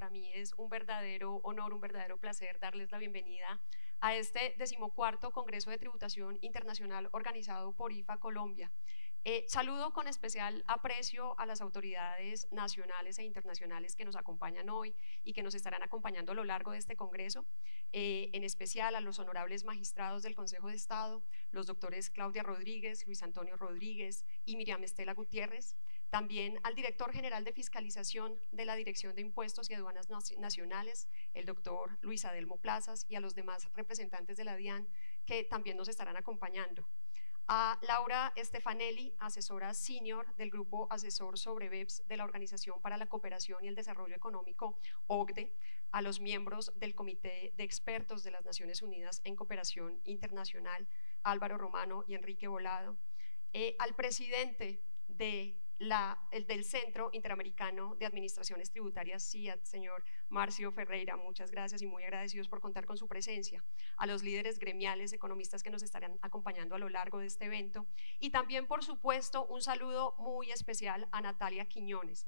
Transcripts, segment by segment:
Para mí es un verdadero honor, un verdadero placer darles la bienvenida a este 14º Congreso de Tributación Internacional organizado por IFA Colombia. Saludo con especial aprecio a las autoridades nacionales e internacionales que nos acompañan hoy y que nos estarán acompañando a lo largo de este Congreso, en especial a los honorables magistrados del Consejo de Estado, los doctores Claudia Rodríguez, Luis Antonio Rodríguez y Miriam Estela Gutiérrez, también al director general de fiscalización de la Dirección de Impuestos y Aduanas Nacionales, el doctor Luis Adelmo Plazas, y a los demás representantes de la DIAN que también nos estarán acompañando. A Laura Stefanelli, asesora senior del Grupo Asesor sobre BEPS de la Organización para la Cooperación y el Desarrollo Económico, OCDE, a los miembros del Comité de Expertos de las Naciones Unidas en Cooperación Internacional, Álvaro Romano y Enrique Volado, al presidente del Centro Interamericano de Administraciones Tributarias, CIAT, señor Marcio Ferreira, muchas gracias y muy agradecidos por contar con su presencia, a los líderes gremiales, economistas que nos estarán acompañando a lo largo de este evento, y también, por supuesto, un saludo muy especial a Natalia Quiñones,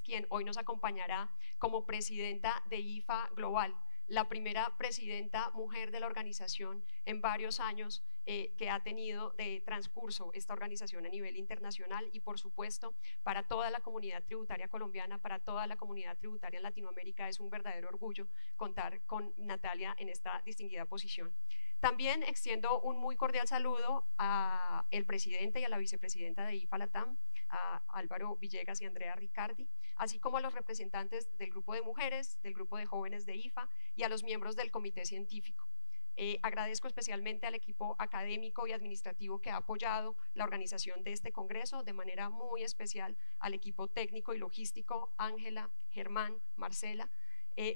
quien hoy nos acompañará como presidenta de IFA Global, la primera presidenta mujer de la organización en varios años que ha tenido de transcurso esta organización a nivel internacional, y por supuesto para toda la comunidad tributaria colombiana, para toda la comunidad tributaria en Latinoamérica es un verdadero orgullo contar con Natalia en esta distinguida posición. También extiendo un muy cordial saludo al presidente y a la vicepresidenta de IFA Latam, a Álvaro Villegas y Andrea Ricardi, así como a los representantes del grupo de mujeres, del grupo de jóvenes de IFA y a los miembros del comité científico. Agradezco especialmente al equipo académico y administrativo que ha apoyado la organización de este congreso, de manera muy especial al equipo técnico y logístico, Ángela, Germán, Marcela,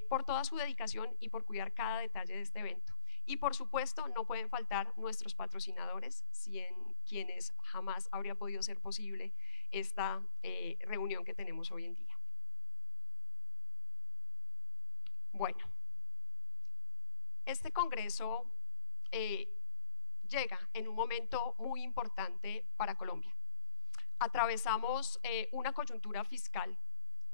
por toda su dedicación y por cuidar cada detalle de este evento. Y por supuesto no pueden faltar nuestros patrocinadores, sin quienes jamás habría podido ser posible esta reunión que tenemos hoy en día. Bueno, este congreso llega en un momento muy importante para Colombia. Atravesamos una coyuntura fiscal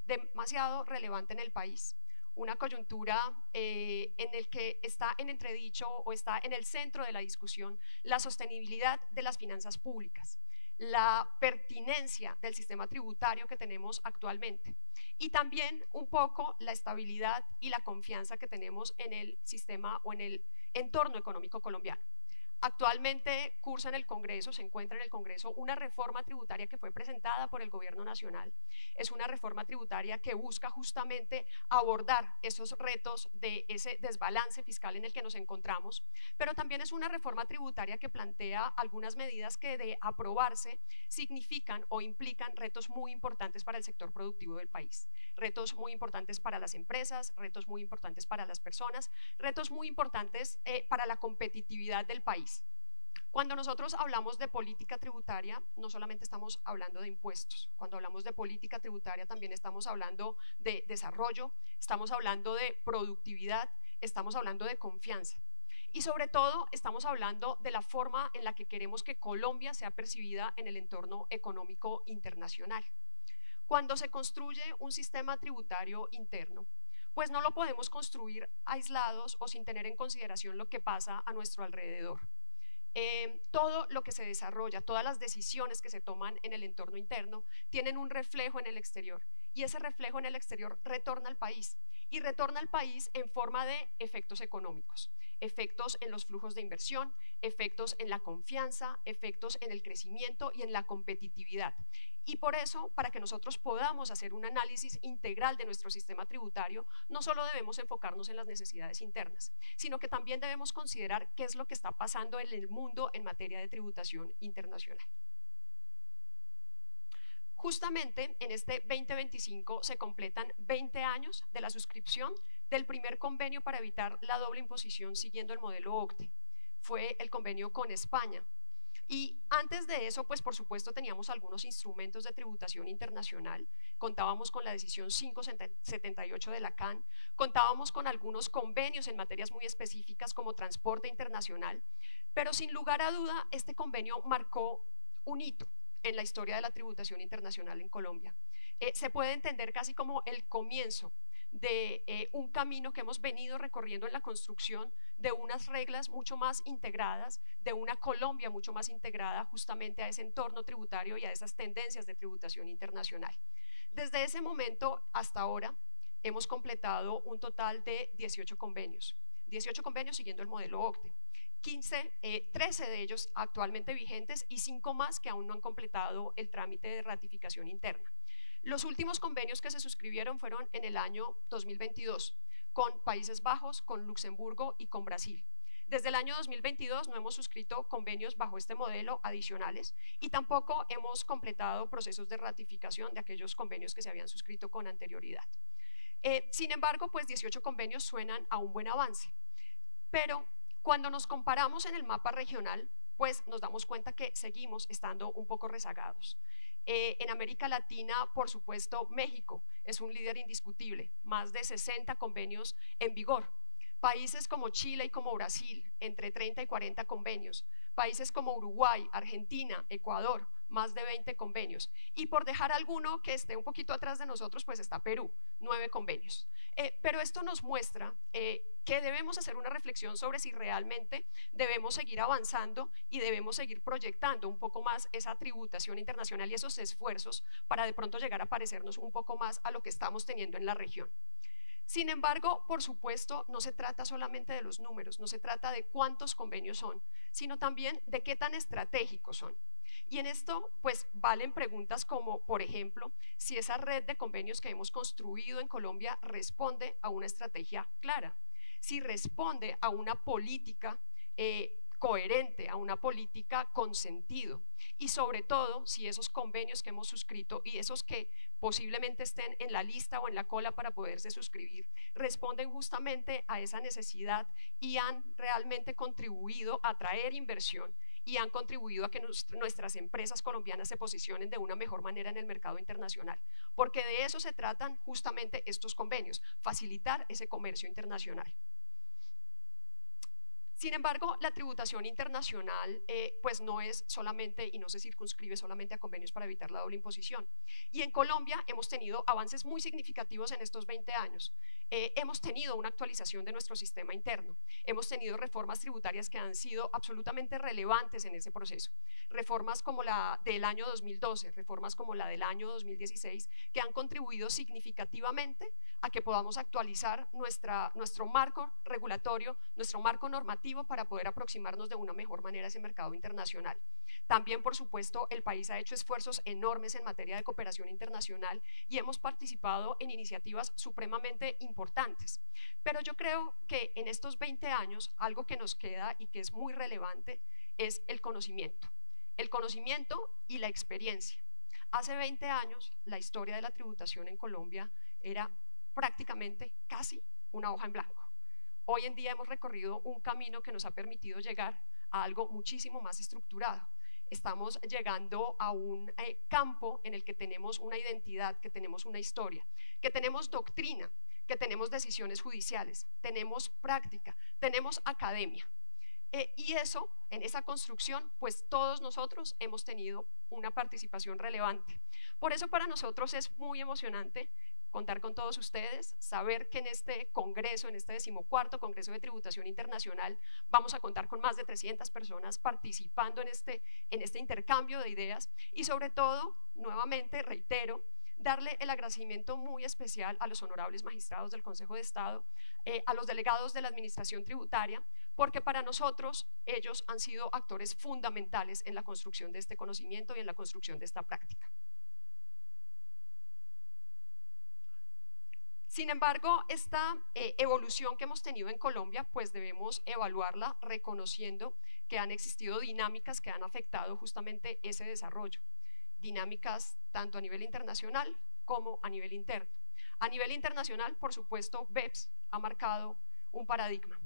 demasiado relevante en el país, una coyuntura en el que está en entredicho o está en el centro de la discusión la sostenibilidad de las finanzas públicas, la pertinencia del sistema tributario que tenemos actualmente y también un poco la estabilidad y la confianza que tenemos en el sistema o en el entorno económico colombiano. Actualmente cursa en el Congreso, se encuentra en el Congreso una reforma tributaria que fue presentada por el Gobierno Nacional. Es una reforma tributaria que busca justamente abordar esos retos de ese desbalance fiscal en el que nos encontramos, pero también es una reforma tributaria que plantea algunas medidas que, de aprobarse, significan o implican retos muy importantes para el sector productivo del país, retos muy importantes para las empresas, retos muy importantes para las personas, retos muy importantes para la competitividad del país. Cuando nosotros hablamos de política tributaria, no solamente estamos hablando de impuestos. Cuando hablamos de política tributaria también estamos hablando de desarrollo, estamos hablando de productividad, estamos hablando de confianza. Y sobre todo estamos hablando de la forma en la que queremos que Colombia sea percibida en el entorno económico internacional. Cuando se construye un sistema tributario interno, pues no lo podemos construir aislados o sin tener en consideración lo que pasa a nuestro alrededor. Todo lo que se desarrolla, todas las decisiones que se toman en el entorno interno tienen un reflejo en el exterior, y ese reflejo en el exterior retorna al país, y retorna al país en forma de efectos económicos, efectos en los flujos de inversión, efectos en la confianza, efectos en el crecimiento y en la competitividad. Y por eso, para que nosotros podamos hacer un análisis integral de nuestro sistema tributario, no solo debemos enfocarnos en las necesidades internas, sino que también debemos considerar qué es lo que está pasando en el mundo en materia de tributación internacional. Justamente en este 2025 se completan 20 años de la suscripción del primer convenio para evitar la doble imposición siguiendo el modelo OCDE. Fue el convenio con España. Y antes de eso, pues por supuesto teníamos algunos instrumentos de tributación internacional, contábamos con la decisión 578 de la CAN, contábamos con algunos convenios en materias muy específicas como transporte internacional, pero sin lugar a duda este convenio marcó un hito en la historia de la tributación internacional en Colombia. Se puede entender casi como el comienzo de un camino que hemos venido recorriendo en la construcción de unas reglas mucho más integradas, de una Colombia mucho más integrada justamente a ese entorno tributario y a esas tendencias de tributación internacional. Desde ese momento hasta ahora hemos completado un total de 18 convenios siguiendo el modelo OCDE. 13 de ellos actualmente vigentes y 5 más que aún no han completado el trámite de ratificación interna. Los últimos convenios que se suscribieron fueron en el año 2022 con Países Bajos, con Luxemburgo y con Brasil. Desde el año 2022 no hemos suscrito convenios bajo este modelo adicionales y tampoco hemos completado procesos de ratificación de aquellos convenios que se habían suscrito con anterioridad. Sin embargo, pues 18 convenios suenan a un buen avance, pero cuando nos comparamos en el mapa regional, pues nos damos cuenta que seguimos estando un poco rezagados. En América Latina, por supuesto, México es un líder indiscutible, más de 60 convenios en vigor. Países como Chile y como Brasil, entre 30 y 40 convenios. Países como Uruguay, Argentina, Ecuador, más de 20 convenios. Y por dejar alguno que esté un poquito atrás de nosotros, pues está Perú, 9 convenios. Pero esto nos muestra que debemos hacer una reflexión sobre si realmente debemos seguir avanzando y debemos seguir proyectando un poco más esa tributación internacional y esos esfuerzos para de pronto llegar a parecernos un poco más a lo que estamos teniendo en la región. Sin embargo, por supuesto, no se trata solamente de los números, no se trata de cuántos convenios son, sino también de qué tan estratégicos son. Y en esto, pues, valen preguntas como, por ejemplo, si esa red de convenios que hemos construido en Colombia responde a una estrategia clara, si responde a una política coherente, a una política con sentido, y sobre todo, si esos convenios que hemos suscrito y esos que posiblemente estén en la lista o en la cola para poderse suscribir, responden justamente a esa necesidad y han realmente contribuido a atraer inversión y han contribuido a que nuestras empresas colombianas se posicionen de una mejor manera en el mercado internacional, porque de eso se tratan justamente estos convenios, facilitar ese comercio internacional. Sin embargo, la tributación internacional pues no es solamente y no se circunscribe solamente a convenios para evitar la doble imposición. Y en Colombia hemos tenido avances muy significativos en estos 20 años. Hemos tenido una actualización de nuestro sistema interno, hemos tenido reformas tributarias que han sido absolutamente relevantes en ese proceso, reformas como la del año 2012, reformas como la del año 2016, que han contribuido significativamente a que podamos actualizar nuestro marco regulatorio, nuestro marco normativo para poder aproximarnos de una mejor manera a ese mercado internacional. También, por supuesto, el país ha hecho esfuerzos enormes en materia de cooperación internacional y hemos participado en iniciativas supremamente importantes. Pero yo creo que en estos 20 años, algo que nos queda y que es muy relevante es el conocimiento y la experiencia. Hace 20 años, la historia de la tributación en Colombia era prácticamente casi una hoja en blanco. Hoy en día hemos recorrido un camino que nos ha permitido llegar a algo muchísimo más estructurado. Estamos llegando a un campo en el que tenemos una identidad, que tenemos una historia, que tenemos doctrina, que tenemos decisiones judiciales, tenemos práctica, tenemos academia. Y eso, en esa construcción, pues todos nosotros hemos tenido una participación relevante. Por eso para nosotros es muy emocionante contar con todos ustedes, saber que en este congreso, en este 14º Congreso de Tributación Internacional, vamos a contar con más de 300 personas participando en este intercambio de ideas y sobre todo, nuevamente, reitero, darle el agradecimiento muy especial a los honorables magistrados del Consejo de Estado, a los delegados de la Administración Tributaria, porque para nosotros ellos han sido actores fundamentales en la construcción de este conocimiento y en la construcción de esta práctica. Sin embargo, esta evolución que hemos tenido en Colombia, pues debemos evaluarla reconociendo que han existido dinámicas que han afectado justamente ese desarrollo, dinámicas tanto a nivel internacional como a nivel interno. A nivel internacional, por supuesto, BEPS ha marcado un paradigma.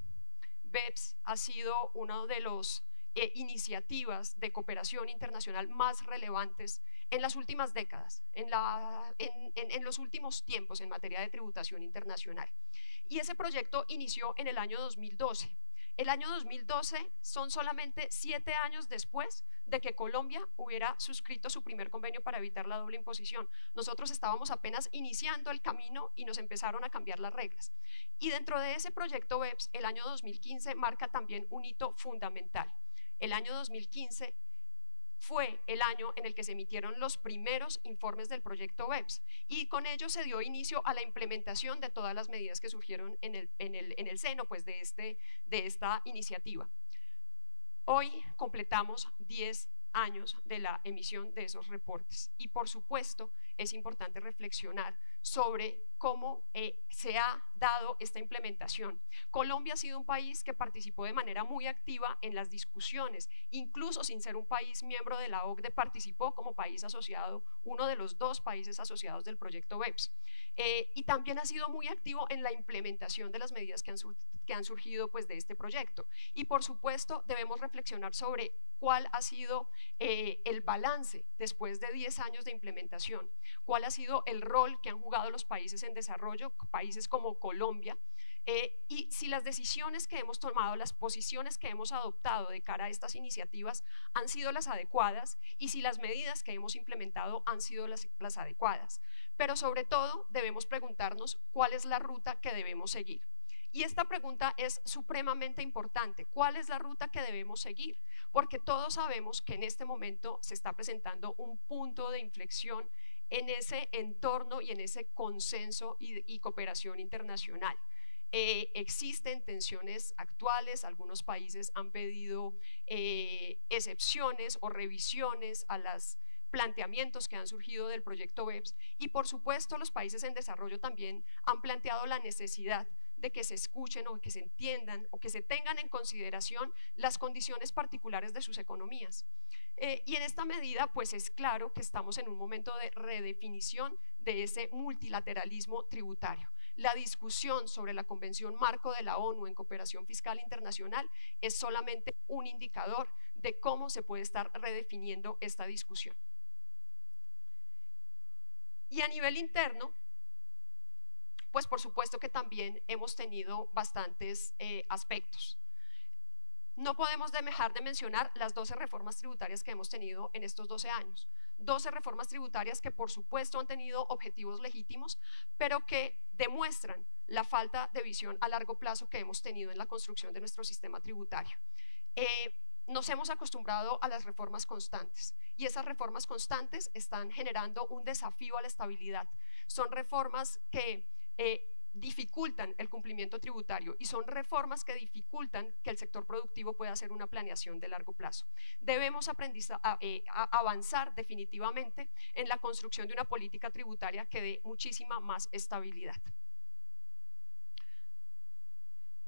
BEPS ha sido una de las iniciativas de cooperación internacional más relevantes en las últimas décadas, en los últimos tiempos en materia de tributación internacional. Y ese proyecto inició en el año 2012. El año 2012 son solamente 7 años después de que Colombia hubiera suscrito su primer convenio para evitar la doble imposición. Nosotros estábamos apenas iniciando el camino y nos empezaron a cambiar las reglas. Y dentro de ese proyecto BEPS, el año 2015 marca también un hito fundamental. El año 2015 fue el año en el que se emitieron los primeros informes del proyecto BEPS y con ello se dio inicio a la implementación de todas las medidas que surgieron en el seno pues, de esta iniciativa. Hoy completamos 10 años de la emisión de esos reportes y por supuesto es importante reflexionar sobre cómo se ha dado esta implementación. Colombia ha sido un país que participó de manera muy activa en las discusiones, incluso sin ser un país miembro de la OCDE, participó como país asociado, uno de los 2 países asociados del proyecto BEPS. Y también ha sido muy activo en la implementación de las medidas que han surgido pues, de este proyecto. Y por supuesto debemos reflexionar sobre cuál ha sido el balance después de 10 años de implementación, cuál ha sido el rol que han jugado los países en desarrollo, países como Colombia, y si las decisiones que hemos tomado, las posiciones que hemos adoptado de cara a estas iniciativas han sido las adecuadas y si las medidas que hemos implementado han sido las adecuadas. Pero sobre todo debemos preguntarnos cuál es la ruta que debemos seguir. Y esta pregunta es supremamente importante. ¿Cuál es la ruta que debemos seguir? Porque todos sabemos que en este momento se está presentando un punto de inflexión en ese entorno y en ese consenso y cooperación internacional. Existen tensiones actuales, algunos países han pedido excepciones o revisiones a los planteamientos que han surgido del proyecto BEPS y por supuesto los países en desarrollo también han planteado la necesidad de que se escuchen o que se entiendan o que se tengan en consideración las condiciones particulares de sus economías. Y en esta medida, pues es claro que estamos en un momento de redefinición de ese multilateralismo tributario. La discusión sobre la Convención Marco de la ONU en cooperación fiscal internacional es solamente un indicador de cómo se puede estar redefiniendo esta discusión. Y a nivel interno, pues por supuesto que también hemos tenido bastantes aspectos. No podemos dejar de mencionar las 12 reformas tributarias que hemos tenido en estos 12 años. 12 reformas tributarias que por supuesto han tenido objetivos legítimos, pero que demuestran la falta de visión a largo plazo que hemos tenido en la construcción de nuestro sistema tributario. Nos hemos acostumbrado a las reformas constantes y esas reformas constantes están generando un desafío a la estabilidad. Son reformas que dificultan el cumplimiento tributario y son reformas que dificultan que el sector productivo pueda hacer una planeación de largo plazo. Debemos avanzar definitivamente en la construcción de una política tributaria que dé muchísima más estabilidad.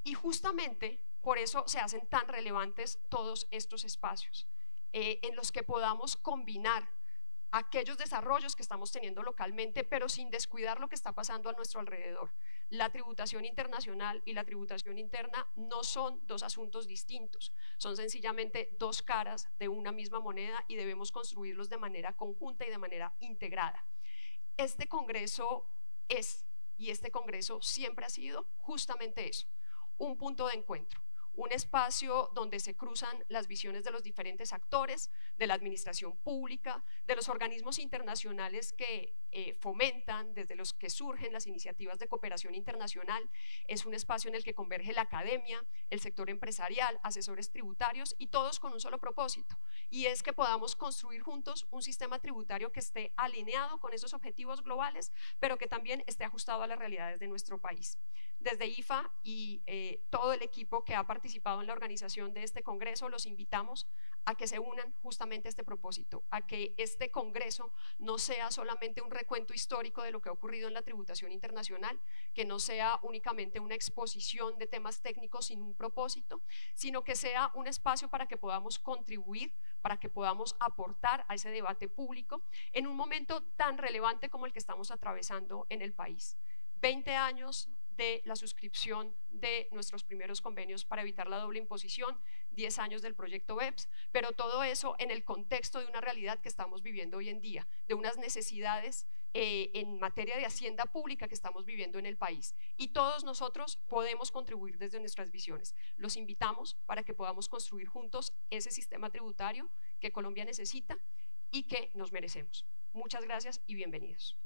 Y justamente por eso se hacen tan relevantes todos estos espacios en los que podamos combinar aquellos desarrollos que estamos teniendo localmente, pero sin descuidar lo que está pasando a nuestro alrededor. La tributación internacional y la tributación interna no son 2 asuntos distintos, son sencillamente 2 caras de una misma moneda y debemos construirlos de manera conjunta y de manera integrada. Este Congreso y este Congreso siempre ha sido justamente eso, un punto de encuentro. Un espacio donde se cruzan las visiones de los diferentes actores, de la administración pública, de los organismos internacionales que fomentan, desde los que surgen las iniciativas de cooperación internacional. Es un espacio en el que converge la academia, el sector empresarial, asesores tributarios y todos con un solo propósito, y es que podamos construir juntos un sistema tributario que esté alineado con esos objetivos globales, pero que también esté ajustado a las realidades de nuestro país. Desde IFA y todo el equipo que ha participado en la organización de este congreso, los invitamos a que se unan justamente a este propósito, a que este congreso no sea solamente un recuento histórico de lo que ha ocurrido en la tributación internacional, que no sea únicamente una exposición de temas técnicos sin un propósito, sino que sea un espacio para que podamos contribuir, para que podamos aportar a ese debate público en un momento tan relevante como el que estamos atravesando en el país. 20 años de la suscripción de nuestros primeros convenios para evitar la doble imposición, 10 años del proyecto BEPS, pero todo eso en el contexto de una realidad que estamos viviendo hoy en día, de unas necesidades en materia de hacienda pública que estamos viviendo en el país. Y todos nosotros podemos contribuir desde nuestras visiones. Los invitamos para que podamos construir juntos ese sistema tributario que Colombia necesita y que nos merecemos. Muchas gracias y bienvenidos.